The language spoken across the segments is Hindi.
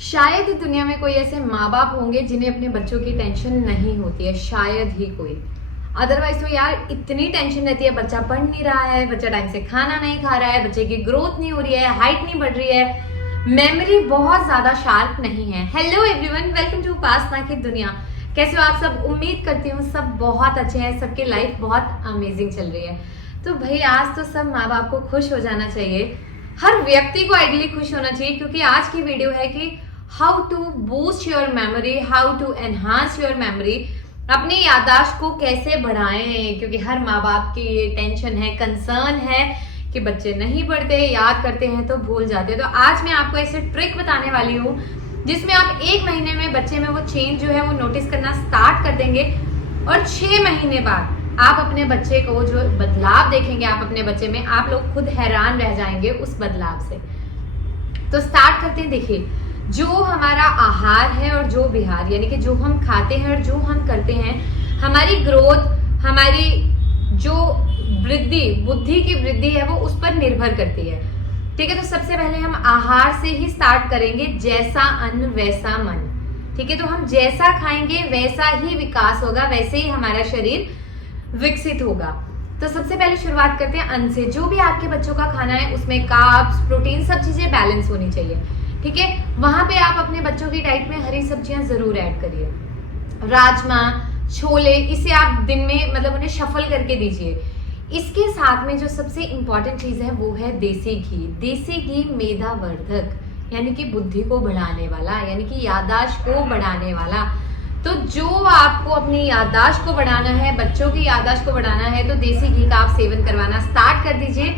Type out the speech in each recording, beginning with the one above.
शायद ही दुनिया में कोई ऐसे माँ बाप होंगे जिन्हें अपने बच्चों की टेंशन नहीं होती है, शायद ही कोई। अदरवाइज तो यार इतनी टेंशन रहती है, बच्चा पढ़ नहीं रहा है, बच्चा टाइम से खाना नहीं खा रहा है, बच्चे की ग्रोथ नहीं हो रही है, हाइट नहीं बढ़ रही है, मेमोरी बहुत ज्यादा शार्प नहीं है। हेलो एवरीवन, वेलकम टू उपासना की दुनिया। कैसे हो आप सब? उम्मीद करती हूँ सब बहुत अच्छे हैं, सबकी लाइफ बहुत अमेजिंग चल रही है। तो भाई आज तो सब माँ बाप को खुश हो जाना चाहिए, हर व्यक्ति को आइडियली खुश होना चाहिए, क्योंकि आज की वीडियो है कि how to boost your memory, how to enhance your memory. अपनी याददाश्त को कैसे बढ़ाएं, क्योंकि हर माँ बाप की ये टेंशन है, कंसर्न है कि बच्चे नहीं पढ़ते, याद करते हैं तो भूल जाते हैं। तो आज मैं आपको ऐसे ट्रिक बताने वाली हूँ जिसमें आप 1 महीने में बच्चे में वो चेंज जो है वो नोटिस करना स्टार्ट कर देंगे, और 6 महीने बाद आप अपने बच्चे को जो बदलाव देखेंगे आप अपने बच्चे में, आप लोग खुद हैरान रह जाएंगे उस बदलाव से। तो स्टार्ट करते हैं। देखिए, जो हमारा आहार है और जो विहार, यानी कि जो हम खाते हैं और जो हम करते हैं, हमारी ग्रोथ, हमारी जो वृद्धि, बुद्धि की वृद्धि है वो उस पर निर्भर करती है। ठीक है, तो सबसे पहले हम आहार से ही स्टार्ट करेंगे। जैसा अन्न वैसा मन। ठीक है, तो हम जैसा खाएंगे वैसा ही विकास होगा, वैसे ही हमारा शरीर विकसित होगा। तो सबसे पहले शुरुआत करते हैं अन्न से। जो भी आपके बच्चों का खाना है उसमें कार्ब्स, प्रोटीन, सब चीजें बैलेंस होनी चाहिए। ठीक है, वहां पे आप अपने बच्चों की डाइट में हरी सब्जियां जरूर ऐड करिए। राजमा, छोले, इसे आप दिन में मतलब उन्हें शफल करके दीजिए। इसके साथ में जो सबसे इंपॉर्टेंट चीज है वो है देसी घी। देसी घी मेधावर्धक, यानी कि बुद्धि को बढ़ाने वाला, यानी कि याददाश्त को बढ़ाने वाला। तो जो आपको अपनी याददाश्त को बढ़ाना है, बच्चों की याददाश्त को बढ़ाना है, तो देसी घी का आप सेवन करवाना स्टार्ट कर दीजिए।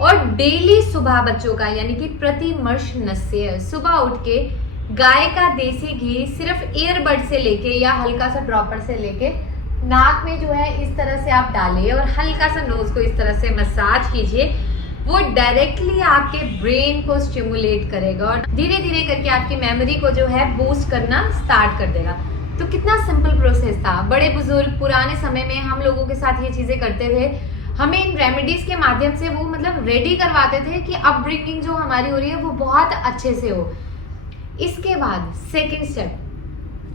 और डेली सुबह बच्चों का, यानी कि प्रतिमर्श नस्य, सुबह उठ के गाय का देसी घी सिर्फ ईयरबड से लेके या हल्का सा ड्रॉपर से लेके नाक में जो है इस तरह से आप डालिए और हल्का सा नोज को इस तरह से मसाज कीजिए। वो डायरेक्टली आपके ब्रेन को स्टिमुलेट करेगा और धीरे धीरे करके आपकी मेमोरी को जो है बूस्ट करना स्टार्ट कर देगा। तो कितना सिंपल प्रोसेस था। बड़े बुजुर्ग पुराने समय में हम लोगों के साथ ये चीजें करते थे। हमें इन रेमेडीज के माध्यम से वो मतलब रेडी करवाते थे कि अपब्रिंगिंग जो हमारी हो रही है वो बहुत अच्छे से हो। इसके बाद सेकेंड स्टेप,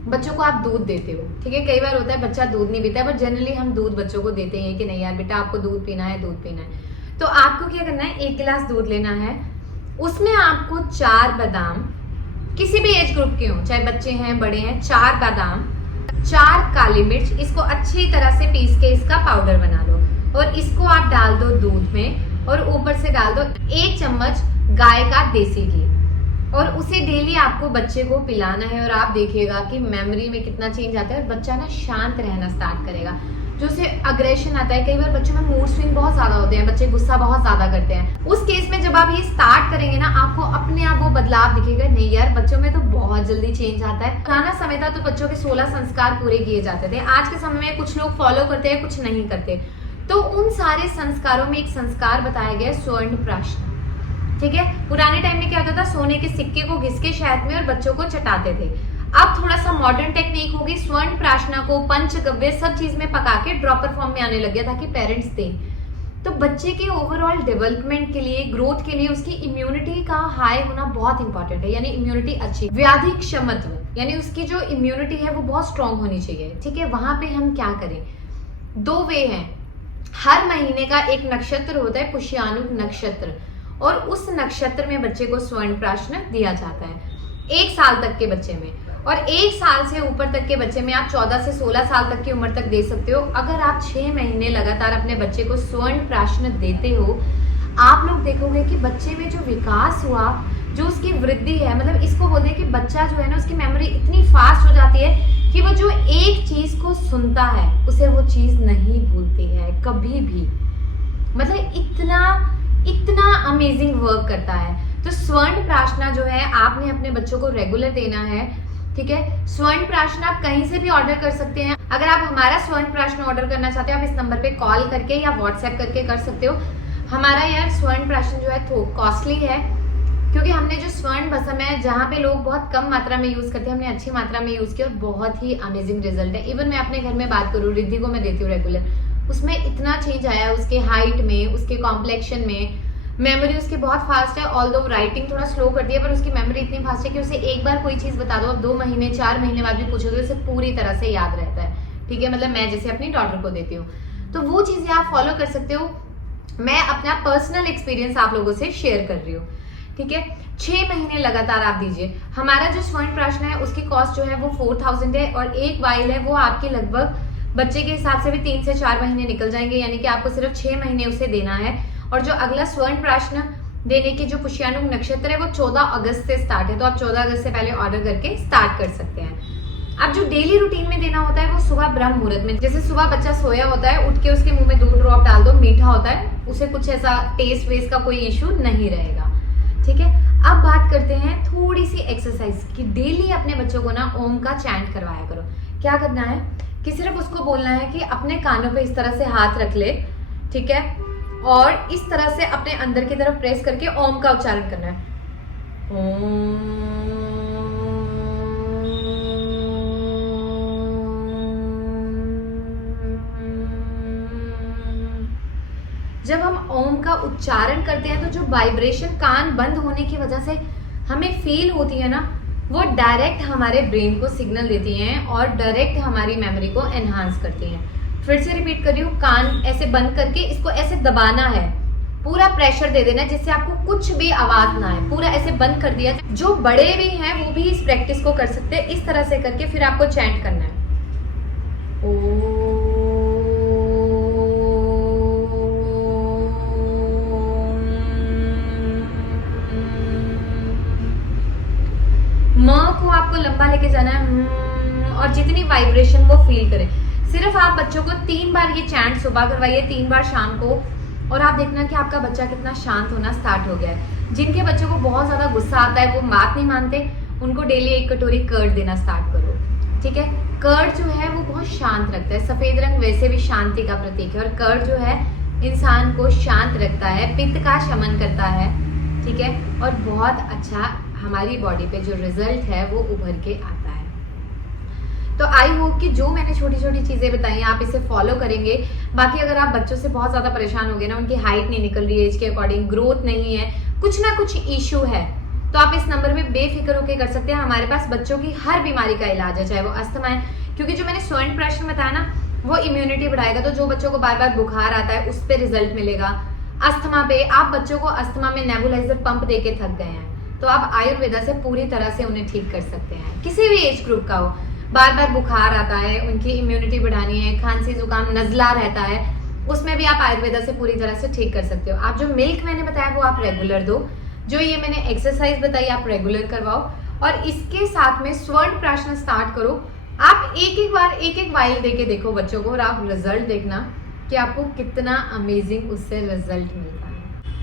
बच्चों को आप दूध देते हो। ठीक है, कई बार होता है बच्चा दूध नहीं पीता है, बट जनरली हम दूध बच्चों को देते हैं कि नहीं यार बेटा आपको दूध पीना है, दूध पीना है। तो आपको क्या करना है, 1 गिलास दूध लेना है, उसमें आपको 4 बादाम, किसी भी एज ग्रुप के हो, चाहे बच्चे हैं बड़े हैं, 4 बादाम, 4 काली मिर्च, इसको अच्छी तरह से पीस के इसका पाउडर बना लो और इसको आप डाल दो दूध में, और ऊपर से डाल दो 1 चम्मच गाय का देसी घी, और उसे डेली आपको बच्चे को पिलाना है। और आप देखिएगा कि मेमोरी में कितना चेंज आता है और बच्चा ना शांत रहना स्टार्ट करेगा। जो से अग्रेशन आता है, कई बार बच्चों में मूड स्विंग बहुत ज्यादा होते हैं, बच्चे गुस्सा बहुत ज्यादा करते हैं, उस केस में जब आप ये स्टार्ट करेंगे ना, आपको अपने आप वो बदलाव दिखेगा। नहीं यार, बच्चों में तो बहुत जल्दी चेंज आता है। पुराना समय था तो बच्चों के 16 संस्कार पूरे किए जाते थे। आज के समय में कुछ लोग फॉलो करते हैं, कुछ नहीं करते। तो उन सारे संस्कारों में एक संस्कार बताया गया, स्वर्ण प्राशन। ठीक है, पुराने टाइम में क्या होता था, सोने के सिक्के को घिस के शहद में और बच्चों को चटाते थे। अब थोड़ा सा मॉडर्न टेक्निक होगी, स्वर्ण प्राशना को पंचगव्य सब चीज में पका के ड्रॉपर फॉर्म में आने लग गया ताकि पेरेंट्स दें। तो बच्चे के ओवरऑल डेवलपमेंट के लिए, ग्रोथ के लिए उसकी इम्यूनिटी का हाई होना बहुत इंपॉर्टेंट है, यानी इम्यूनिटी अच्छी, व्याधि क्षमत्व, यानी उसकी जो इम्यूनिटी है वो बहुत स्ट्रांग होनी चाहिए। ठीक है, वहां पे हम क्या करें, 2 वे हैं। हर महीने का एक नक्षत्र होता है, पुष्यानुक नक्षत्र, और उस नक्षत्र में बच्चे को स्वर्ण प्राशन दिया जाता है 1 साल तक के बच्चे में। और 1 साल से ऊपर तक के बच्चे में आप 14 से 16 साल तक की उम्र तक दे सकते हो। अगर आप 6 महीने लगातार अपने बच्चे को स्वर्ण प्राशन देते हो, आप लोग देखोगे कि बच्चे में जो विकास हुआ, जो उसकी वृद्धि है, मतलब इसको बोलते हैं कि बच्चा जो है ना, उसकी मेमोरी इतनी फास्ट हो जाती है कि वो जो एक चीज को सुनता है उसे वो चीज नहीं भूलती है कभी भी। मतलब इतना अमेजिंग वर्क करता है। तो स्वर्ण प्राशना जो है आपने अपने बच्चों को रेगुलर देना है। ठीक है, स्वर्ण प्राशन आप कहीं से भी ऑर्डर कर सकते हैं। अगर आप हमारा स्वर्ण प्राशन ऑर्डर करना चाहते हो, आप इस नंबर पे कॉल करके या व्हाट्सएप करके कर सकते हो। हमारा यार स्वर्ण प्राशन जो है तो कॉस्टली है, क्योंकि हमने जो स्वर्ण भस्म है, जहाँ पे लोग बहुत कम मात्रा में यूज करते हैं, हमने अच्छी मात्रा में यूज किया और बहुत ही अमेजिंग रिजल्ट है। इवन मैं अपने घर में बात करूँ, रिद्धि को मैं देती हूँ रेगुलर, उसमें इतना चेंज आया उसके हाइट में, उसके कॉम्प्लेक्शन में, मेमोरी उसकी बहुत फास्ट है, ऑल्दो राइटिंग थोड़ा स्लो करती है, पर उसकी मेमोरी इतनी फास्ट है कि उसे एक बार कोई चीज बता दो, अब 2 महीने 4 महीने बाद भी पूछो तो उसे पूरी तरह से याद रहता है। ठीक है, मतलब मैं जैसे अपनी डॉटर को देती हूँ, तो वो चीजें आप फॉलो कर सकते हो। मैं अपना पर्सनल एक्सपीरियंस आप लोगों से शेयर कर रही हूँ। ठीक है, 6 महीने लगातार आप दीजिए। हमारा जो स्वर्ण प्राशन है उसकी कॉस्ट जो है वो 4000 है, और एक वाइल है वो आपकी लगभग बच्चे के हिसाब से भी 3 से 4 महीने निकल जाएंगे, यानी कि आपको सिर्फ 6 महीने उसे देना है। और जो अगला स्वर्ण प्राशन देने की जो पुष्यानुग नक्षत्र है वो 14 अगस्त से स्टार्ट है, तो आप 14 अगस्त से पहले ऑर्डर करके स्टार्ट कर सकते हैं। अब जो डेली रूटीन में देना होता है वो सुबह ब्रह्म मुहूर्त में, जैसे सुबह बच्चा सोया होता है, उठ के उसके मुंह में 2 ड्रॉप डाल दो, मीठा होता है, उसे कुछ ऐसा टेस्ट वेस्ट का कोई इशू नहीं रहेगा। ठीक है, अब बात करते हैं थोड़ी सी एक्सरसाइज की। डेली अपने बच्चों को ना ओम का चैंट करवाया करो। क्या करना है कि सिर्फ उसको बोलना है कि अपने कानों पे इस तरह से हाथ रख ले, ठीक है, और इस तरह से अपने अंदर की तरफ प्रेस करके ओम का उच्चारण करना है। ओम। जब हम ओम का उच्चारण करते हैं तो जो वाइब्रेशन कान बंद होने की वजह से हमें फील होती है ना, वो डायरेक्ट हमारे ब्रेन को सिग्नल देती हैं और डायरेक्ट हमारी मेमोरी को एनहांस करती हैं। फिर से रिपीट कर रही हूँ, कान ऐसे बंद करके इसको ऐसे दबाना है, पूरा प्रेशर दे देना जिससे आपको कुछ भी आवाज ना आए, पूरा ऐसे बंद कर दिया। जो बड़े भी हैं वो भी इस प्रैक्टिस को कर सकते हैं। इस तरह से करके फिर आपको चैंट करना है। म को आपको लंबा लेके जाना है, और जितनी वाइब्रेशन वो फील करे। सिर्फ आप बच्चों को 3 बार ये चैंट सुबह करवाइए, 3 बार शाम को, और आप देखना कि आपका बच्चा कितना शांत होना स्टार्ट हो गया है। जिनके बच्चों को बहुत ज्यादा गुस्सा आता है, वो बात नहीं मानते, उनको डेली 1 कटोरी कर्ड देना स्टार्ट करो। ठीक है, कर्ड जो है वो बहुत शांत रखता है। सफेद रंग वैसे भी शांति का प्रतीक है, और कर्ड जो है इंसान को शांत रखता है, पित्त का शमन करता है। ठीक है, और बहुत अच्छा हमारी बॉडी पे जो रिजल्ट है वो उभर के आता है। तो आई होप कि जो मैंने छोटी छोटी चीजें बताई आप इसे फॉलो करेंगे। बाकी अगर आप बच्चों से बहुत ज्यादा परेशान हो गए ना, उनकी हाइट नहीं निकल रही है, एज के अकॉर्डिंग ग्रोथ नहीं है, कुछ ना कुछ इशू है, तो आप इस नंबर में बेफिक्र होकर कर सकते हैं। हमारे पास बच्चों की हर बीमारी का इलाज है, चाहे वो अस्थमा है, क्योंकि जो मैंने स्वर्ण प्राशन बताया ना वो इम्यूनिटी बढ़ाएगा। तो जो बच्चों को बार बार बुखार आता है उस पर रिजल्ट मिलेगा। अस्थमा पे आप बच्चों को अस्थमा में नेबुलाइजर पंप देके थक गए हैं, तो आप आयुर्वेदा से पूरी तरह से उन्हें ठीक कर सकते हैं। किसी भी एज ग्रुप का हो, बार बार बुखार आता है, उनकी इम्यूनिटी बढ़ानी है, खांसी जुकाम नजला रहता है, उसमें भी आप आयुर्वेदा से पूरी तरह से ठीक कर सकते हो। आप जो मिल्क मैंने बताया वो आप रेगुलर दो, जो ये मैंने एक्सरसाइज बताई आप रेगुलर करवाओ, और इसके साथ में स्वर्ण प्राशन स्टार्ट करो। आप एक एक वाइल देके देखो बच्चों को, और आप रिजल्ट देखना कि आपको कितना अमेजिंग उससे रिजल्ट मिलता है।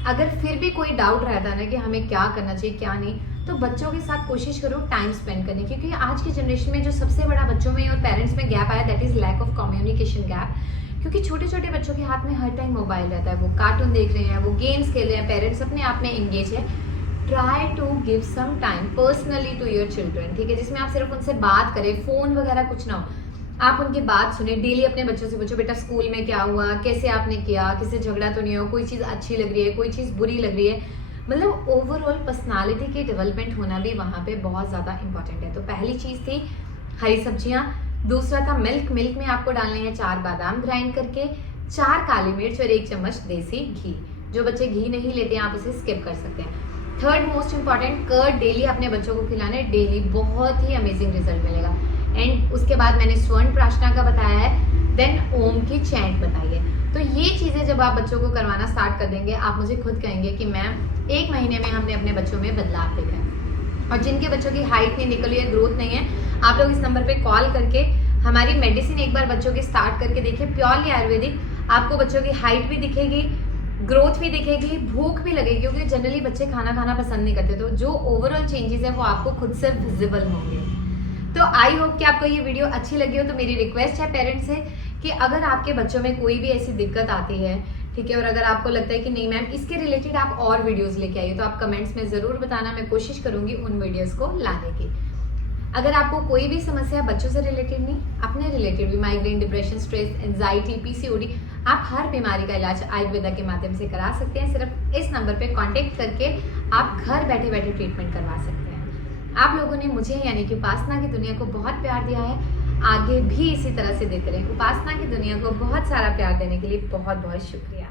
अगर फिर भी कोई डाउट रहता है ना कि हमें क्या करना चाहिए क्या नहीं, तो बच्चों के साथ कोशिश करो टाइम स्पेंड करने की, क्योंकि आज की जनरेशन में जो सबसे बड़ा बच्चों में और पेरेंट्स में गैप आया, that is lack of communication gap. क्योंकि छोटे छोटे बच्चों के हाथ में हर टाइम मोबाइल रहता है, वो कार्टून देख रहे हैं, वो गेम्स खेल रहे हैं, पेरेंट्स अपने आप में एंगेज है। Try to give some time personally to your children, ठीक है, जिसमें आप सिर्फ उनसे बात करें, फोन वगैरह कुछ ना हो, आप उनकी बात सुने। डेली अपने बच्चों से पूछो, बेटा स्कूल में क्या हुआ, कैसे आपने किया, किससे झगड़ा तो नहीं हो, कोई चीज़ अच्छी लग रही है, कोई चीज़ बुरी लग रही है। मतलब ओवरऑल पर्सनालिटी की डेवलपमेंट होना भी वहाँ पे बहुत ज़्यादा इंपॉर्टेंट है। तो पहली चीज़ थी हरी सब्जियाँ, दूसरा था मिल्क। मिल्क में आपको डालने हैं 4 बादाम ग्राइंड करके, 4 काली मिर्च और 1 चम्मच देसी घी। जो बच्चे घी नहीं लेते हैं आप उसे स्किप कर सकते हैं। Third most important, curd daily अपने बच्चों को खिलाना है, डेली, बहुत ही अमेजिंग रिजल्ट मिलेगा। एंड उसके बाद मैंने स्वर्ण प्रार्थना का बताया है, देन ओम की चैंट बताई है। तो ये चीज़ें जब आप बच्चों को करवाना स्टार्ट कर देंगे, आप मुझे खुद कहेंगे कि मैम 1 महीने में हमने अपने बच्चों में बदलाव देखा है। और जिनके बच्चों की हाइट नहीं निकली है, ग्रोथ नहीं है, आप लोग इस नंबर पे कॉल करके हमारी मेडिसिन एक बार बच्चों की स्टार्ट करके देखिए, प्योरली आयुर्वेदिक। आपको बच्चों की हाइट भी दिखेगी, ग्रोथ भी दिखेगी, भूख भी लगेगी, क्योंकि जनरली बच्चे खाना खाना पसंद नहीं करते। तो जो ओवरऑल चेंजेस है वो आपको खुद से विजिबल होंगे। तो आई होप कि आपको ये वीडियो अच्छी लगी हो। तो मेरी रिक्वेस्ट है पेरेंट्स से कि अगर आपके बच्चों में कोई भी ऐसी दिक्कत आती है, ठीक है, और अगर आपको लगता है कि नहीं मैम इसके रिलेटेड आप और वीडियोस लेके आइए, तो आप कमेंट्स में ज़रूर बताना, मैं कोशिश करूंगी उन वीडियोस को लाने की। अगर आपको कोई भी समस्या बच्चों से रिलेटेड नहीं, अपने रिलेटेड भी, migraine, depression, stress, anxiety, PCOD, आप हर बीमारी का इलाज आयुर्वेदा के माध्यम से करा सकते हैं। सिर्फ इस नंबर पे कांटेक्ट करके आप घर बैठे बैठे ट्रीटमेंट करवा सकते हैं। आप लोगों ने मुझे यानी कि उपासना की दुनिया को बहुत प्यार दिया है, आगे भी इसी तरह से देते रहें। उपासना की दुनिया को बहुत सारा प्यार देने के लिए बहुत बहुत शुक्रिया।